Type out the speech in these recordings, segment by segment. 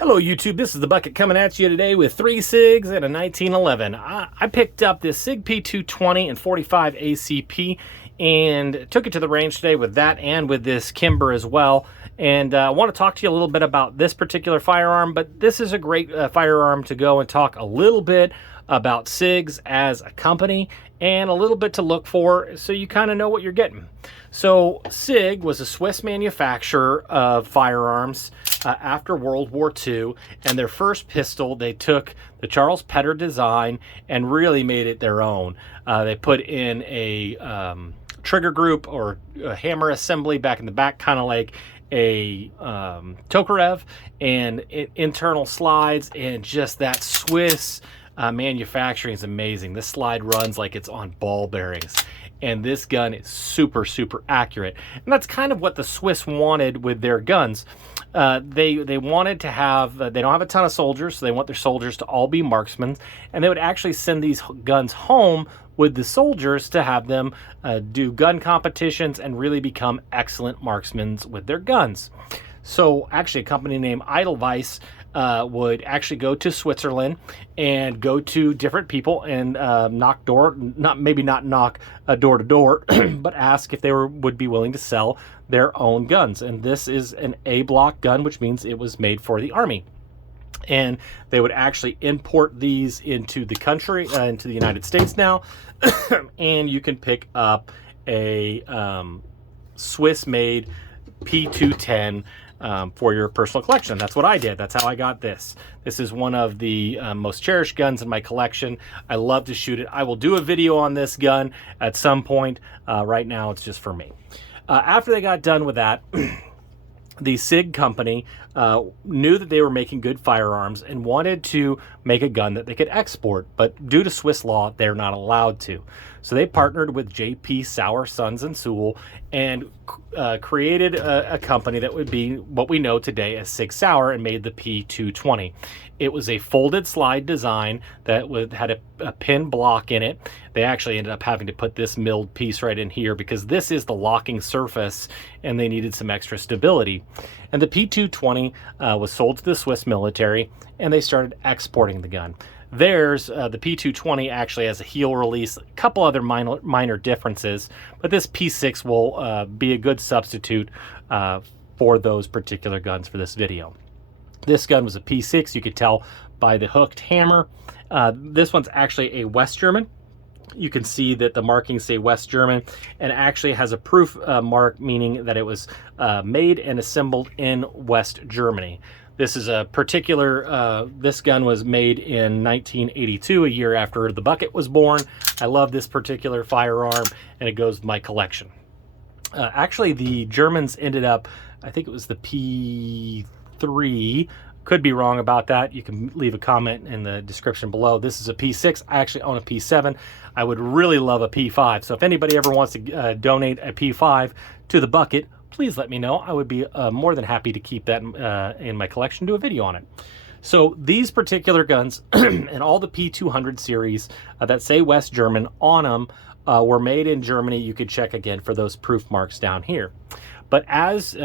Hello YouTube, this is the Bucket coming at you today with 3 SIGs and a 1911. I picked up this Sig P220 and 45 ACP and took it to the range today with that and with this Kimber as well. And I want to talk to you a little bit about this particular firearm, but this is a great firearm to go and talk a little bit about SIGs as a company and a little bit to look for so you kind of know what you're getting. So Sig was a Swiss manufacturer of firearms after World War II, and their first pistol, they took the Charles Petter design and really made it their own. They put in a trigger group or a hammer assembly back in the back, kind of like a Tokarev, and internal slides, and just that Swiss manufacturing is amazing. This slide runs like it's on ball bearings. And this gun is super, super accurate. And that's kind of what the Swiss wanted with their guns. They wanted to have, they don't have a ton of soldiers, so they want their soldiers to all be marksmen. And they would actually send these guns home with the soldiers to have them do gun competitions and really become excellent marksmen with their guns. So actually a company named Edelweiss would actually go to Switzerland and go to different people and knock door to door, but ask if they would be willing to sell their own guns. And this is an A block gun, which means it was made for the Army. And they would actually import these into the country, into the United States now, and you can pick up a Swiss-made P210 for your personal collection. That's what I did. That's how I got this. This is one of the most cherished guns in my collection. I love to shoot it. I will do a video on this gun at some point. Right now, it's just for me. After they got done with that, the Sig company knew that they were making good firearms and wanted to make a gun that they could export, but due to Swiss law, they're not allowed to. So they partnered with J.P. Sauer, Sons and Sewell and created a company that would be what we know today as Sig Sauer, and made the P220. It was a folded slide design that had a pin block in it. They actually ended up having to put this milled piece right in here because this is the locking surface and they needed some extra stability. And the P220 was sold to the Swiss military and they started exporting the gun. There's the P220 actually has a heel release, a couple other minor differences, but this P6 will be a good substitute for those particular guns for this video. This gun was a P6, you could tell by the hooked hammer. This one's actually a West German. You can see that the markings say West German, and actually has a proof mark, meaning that it was made and assembled in West Germany. This is a particular, this gun was made in 1982, a year after the Bucket was born. I love this particular firearm, and it goes with my collection. Actually, the Germans ended up, I think it was the P3, could be wrong about that. You can leave a comment in the description below. This is a P6. I actually own a P7. I would really love a P5. So if anybody ever wants to donate a P5 to the Bucket, please let me know. I would be more than happy to keep that in my collection, do a video on it. So these particular guns and all the P200 series that say West German on them were made in Germany. You could check again for those proof marks down here. But as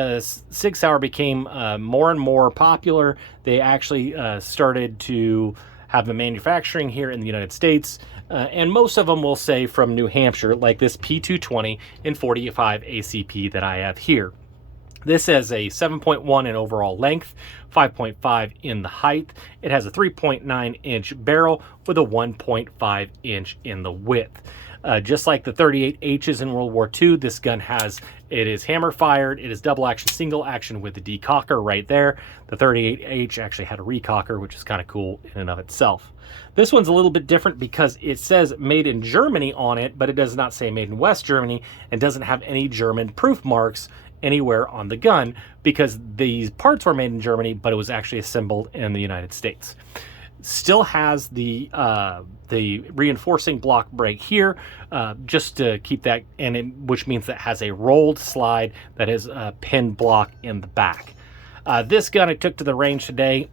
Sig Sauer became more and more popular, they actually started to have the manufacturing here in the United States. And most of them will say from New Hampshire, like this P220 and 45 ACP that I have here. This has a 7.1 in overall length, 5.5 in the height. It has a 3.9 inch barrel with a 1.5 inch in the width. Just like the 38Hs in World War II, this gun it is hammer fired, it is double action, single action with the decocker right there. The 38H actually had a recocker, which is kind of cool in and of itself. This one's a little bit different because it says made in Germany on it, but it does not say made in West Germany, and doesn't have any German proof marks anywhere on the gun because these parts were made in Germany, but it was actually assembled in the United States. Still has the reinforcing block brake here, just to keep that, which means that has a rolled slide that is a pin block in the back. This gun I took to the range today.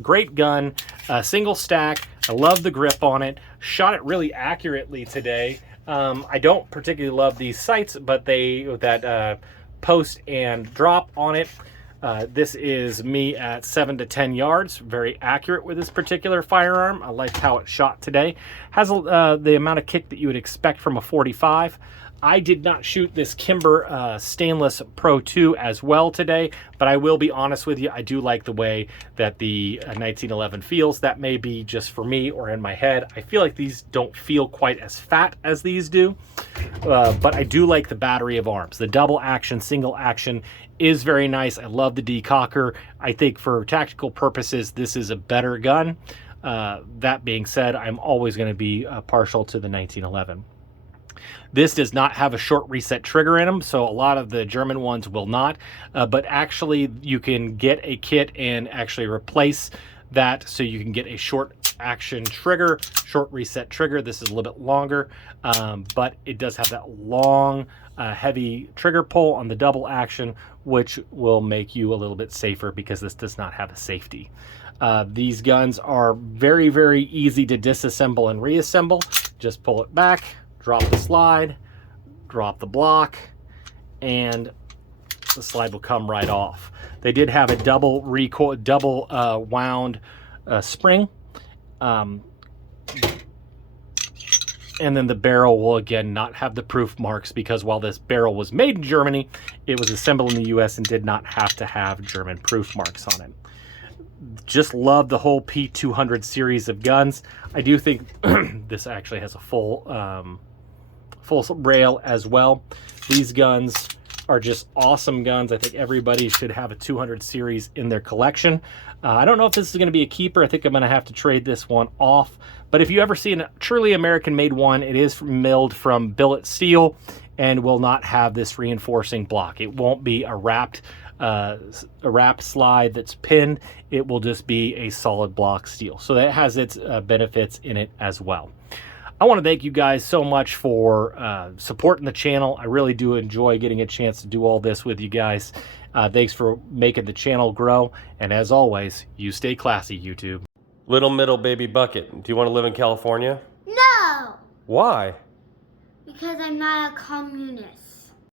Great gun, single stack. I love the grip on it. Shot it really accurately today. I don't particularly love these sights, but that post and drop on it. This is me at 7 to 10 yards. Very accurate with this particular firearm. I like how it shot today. Has the amount of kick that you would expect from a 45. I did not shoot this Kimber Stainless Pro 2 as well today, but I will be honest with you, I do like the way that the 1911 feels. That may be just for me or in my head. I feel like these don't feel quite as fat as these do, but I do like the battery of arms. The double action, single action is very nice. I love the decocker. I think for tactical purposes, this is a better gun. That being said, I'm always going to be partial to the 1911. This does not have a short reset trigger in them, so a lot of the German ones will not. But actually, you can get a kit and actually replace that, so you can get a short action trigger, short reset trigger. This is a little bit longer, but it does have that long, heavy trigger pull on the double action, which will make you a little bit safer because this does not have a safety. These guns are very, very easy to disassemble and reassemble. Just pull it back, drop the slide, drop the block, and the slide will come right off. They did have a double wound spring, and then the barrel will again not have the proof marks, because while this barrel was made in Germany, it was assembled in the US and did not have to have German proof marks on it. Just love the whole P200 series of guns. I do think this actually has a full rail as well. These guns are just awesome guns. I think everybody should have a 200 series in their collection. I don't know if this is going to be a keeper. I think I'm going to have to trade this one off. But if you ever see a truly American-made one, it is milled from billet steel and will not have this reinforcing block. It won't be a wrapped slide that's pinned. It will just be a solid block steel. So that has its benefits in it as well. I want to thank you guys so much for supporting the channel. I really do enjoy getting a chance to do all this with you guys. Thanks for making the channel grow. And as always, you stay classy, YouTube. Little middle baby bucket. Do you want to live in California? No! Why? Because I'm not a communist.